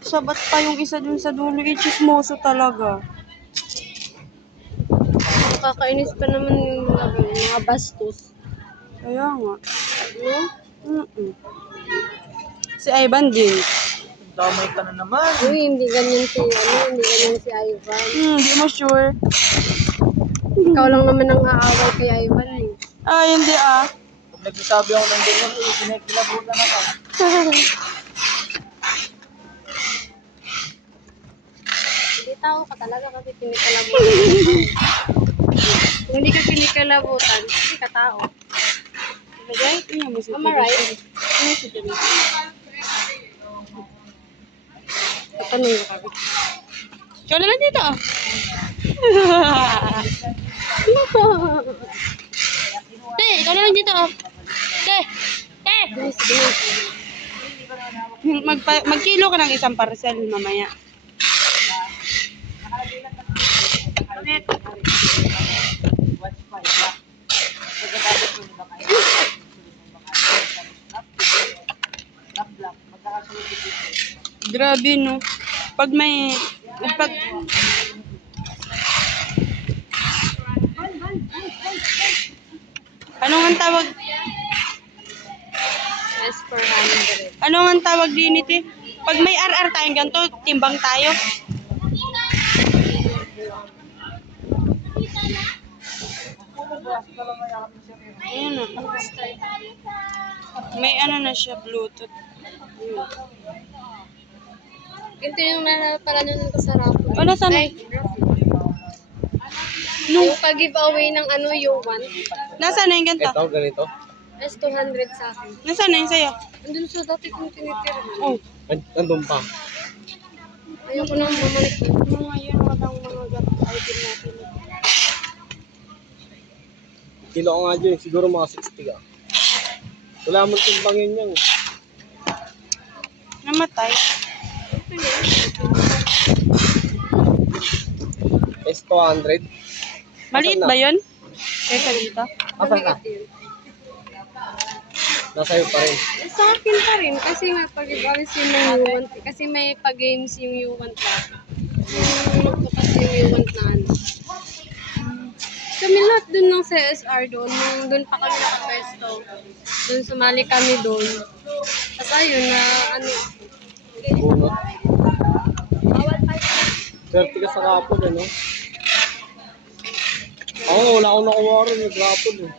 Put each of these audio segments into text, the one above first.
Sabat pa yung isa dun sa dulo. Chismoso talaga. Nakakainis pa naman yung mga bastos. Kaya nga. No? Si Ivan din. Damay ka na naman. Uy, hindi ganyan si Ivan. Hindi mo sure. Ikaw lang naman ang aaway kay Ivan eh. Hindi Pag nagsasabi ako ng ganyan, kinikilabutan ako. Hindi tao ka talaga kasi kinikalabutan. Kung hindi ka kinikalabutan, hindi ka tao. Right? Am Am I right? Tatanong ko kami. Ikaw na lang dito. Te, ikaw na lang dito. Te! Magkilo ka ng isang parcel mamaya. Grabe no. Pag anong ang tawag? Yes, per 100. Anong ang tawag din ito? Pag may RR tayong ganito, timbang tayo. Ayan na. May ano na siya, Bluetooth. Ito yung pala nun sa raffle. O, nasaan? Ay, yung pag-giveaway ng U1. Nasaan na yung ganito? Ito, ganito. Yes, 200 sa akin. Nasaan na yung sa'yo? Andun sa dati kong tinitira. Oh. Nandun pa. Ayoko nang bumalik. Mga yun, walang mga item natin. Kilo ko nga dyan, siguro mga 60 ka. Wala mong timbangin yan. Namatay. S200. Maliit ba yun? Kaysa dito? Asan ka? Nasa'yo pa rin. Sa akin pa rin. Kasi may pag-giveaway yung U1. Kasi may pag-games yung U1 pa. Yung nagbukas yung U1 na ano. Kami lahat dun ng CSR doon. Doon pa kami nakapesto. Doon sumali kami doon. Tapos ayun na ano. Bunot. Swerte ka sa rapod, ano? Ako, wala akong nakuha rin yung rapod, eh.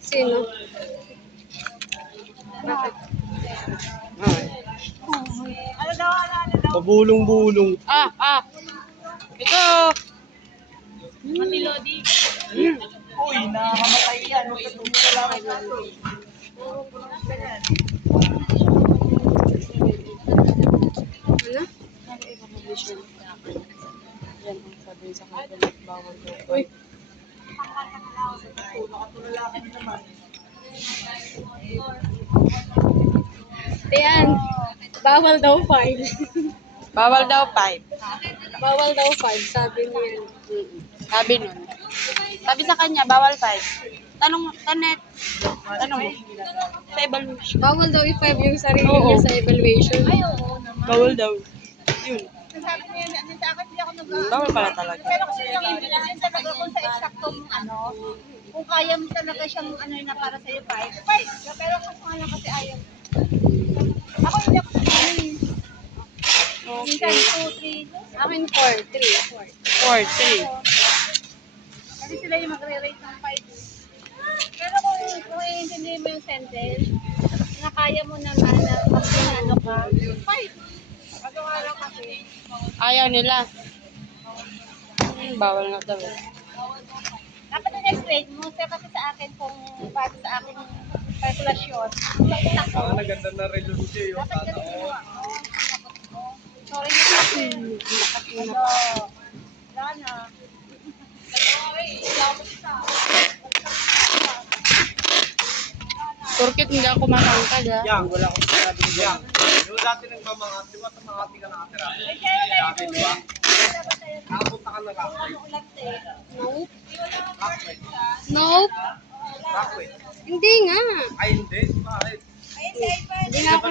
Sino? Bakit? Pabulong-bulong. Ito! Uy, nakamatay yan. Ano? Yan ang sabi sa kabinet, bawal daw. Uy! Ayan. Bawal daw 5. Bawal daw 5. Bawal daw 5, sabi niya. Sabi nun. Sabi sa kanya, bawal 5. Tanong mo. Sa evaluation. Bawal daw i-5 yung sarili niya sa evaluation. Bawal daw. Yun. Sabi niya, sa akin hindi ako Bawal pala talaga. Pero kung hindi talaga kung sa eksaktong kung kaya mo talaga siyang na para sa'yo, 5. Pero kung nga lang kasi ayaw. Ako hindi ako sanay. Minsan 2, 3. Akin 4, 3, 4. 4, 3. Kasi sila yung magre-rate ng 5. Pero kung i-intindi mo yung sentence, na kaya mo naman na pag ano ka, 5. Kasi nga lang kasi, Ayaw nila. Bawal nga daw. dapat in-explain mo, kasi sa akin kung bago sa akin kalkulasyon, sa utak ko, Naganda na resolution yung dapat ganun mo. Sorry na kasi. Ano, wala na. Porkit hindi ako matangkad ha. Yang, wala akong sinabing yang. Yung dati nagmamangat, di ba sa mga ka nakatira? Ay, kaya wala Dati, yung di ba? dapat tayo. Nakapunta ka na Rockwell. Ano ulat eh. Nope. Rockwell. Nope. Rockwell. Hindi nga. Ay, hindi. Bakit? Ayun, si Ivan. Hindi Hindi na ako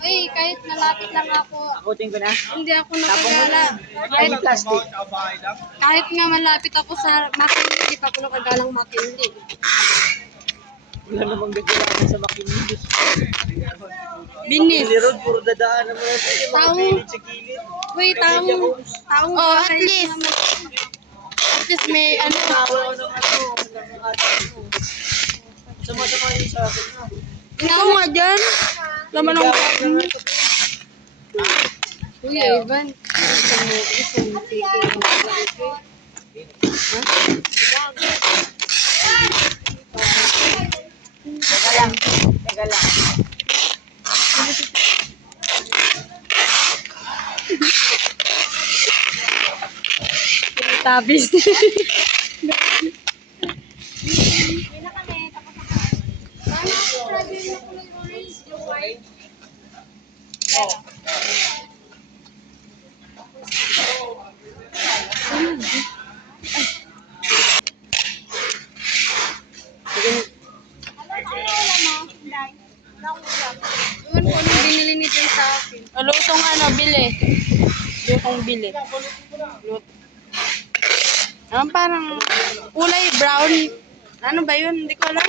Uy, kahit malapit lang ako. Akutin ko na. Hindi ako nakagala. Ay, plastic. Kahit nga malapit ako sa McKinley, hindi pa ako nakagalang McKinley. Wala namang gagawin sa makinis. Binis. Hindi road, puro dadaan naman natin. Taong, Sa gilid. uy, taong, Oh, at least. At least may ano. Wala ko naman ito. Sama-sama yun sa akin. Ikaw nga dyan. Laman ng Uy, Ivan. Isang Teka lang. Teka lang. tabis. Iwan ko anong binili ni Jen sa akin. lutong ano, bili. Lutong bili. Lut. Parang kulay brown. Ano ba yun? Hindi ko alam.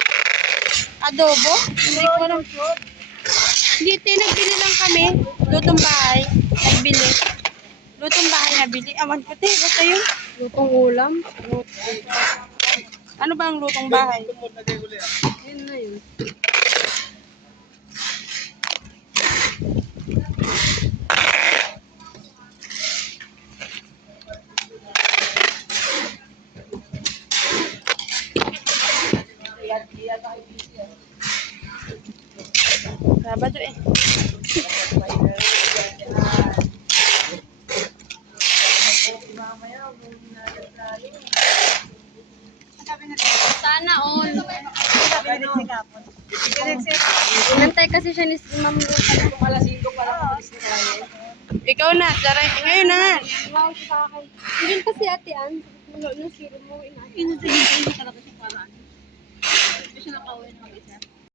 Adobo? Hindi ko alam. Hindi, nagbili lang kami. Lutong bahay. Nagbili. Lutong bahay na bili. Awan ko, basta yun. Lutong ulam. Ano ba ang lutong bahay? Yun na yun. Sabado eh. Sana all. Inantay kasi siya ni Ma'am Luca. Ikaw na, Saray. Ngayon na nga. Wow, sa akin. Yun kasi ate Ann. Mulo na siro mo. Inutay talaga siya para ano. Hindi siya nakauwi ng isa.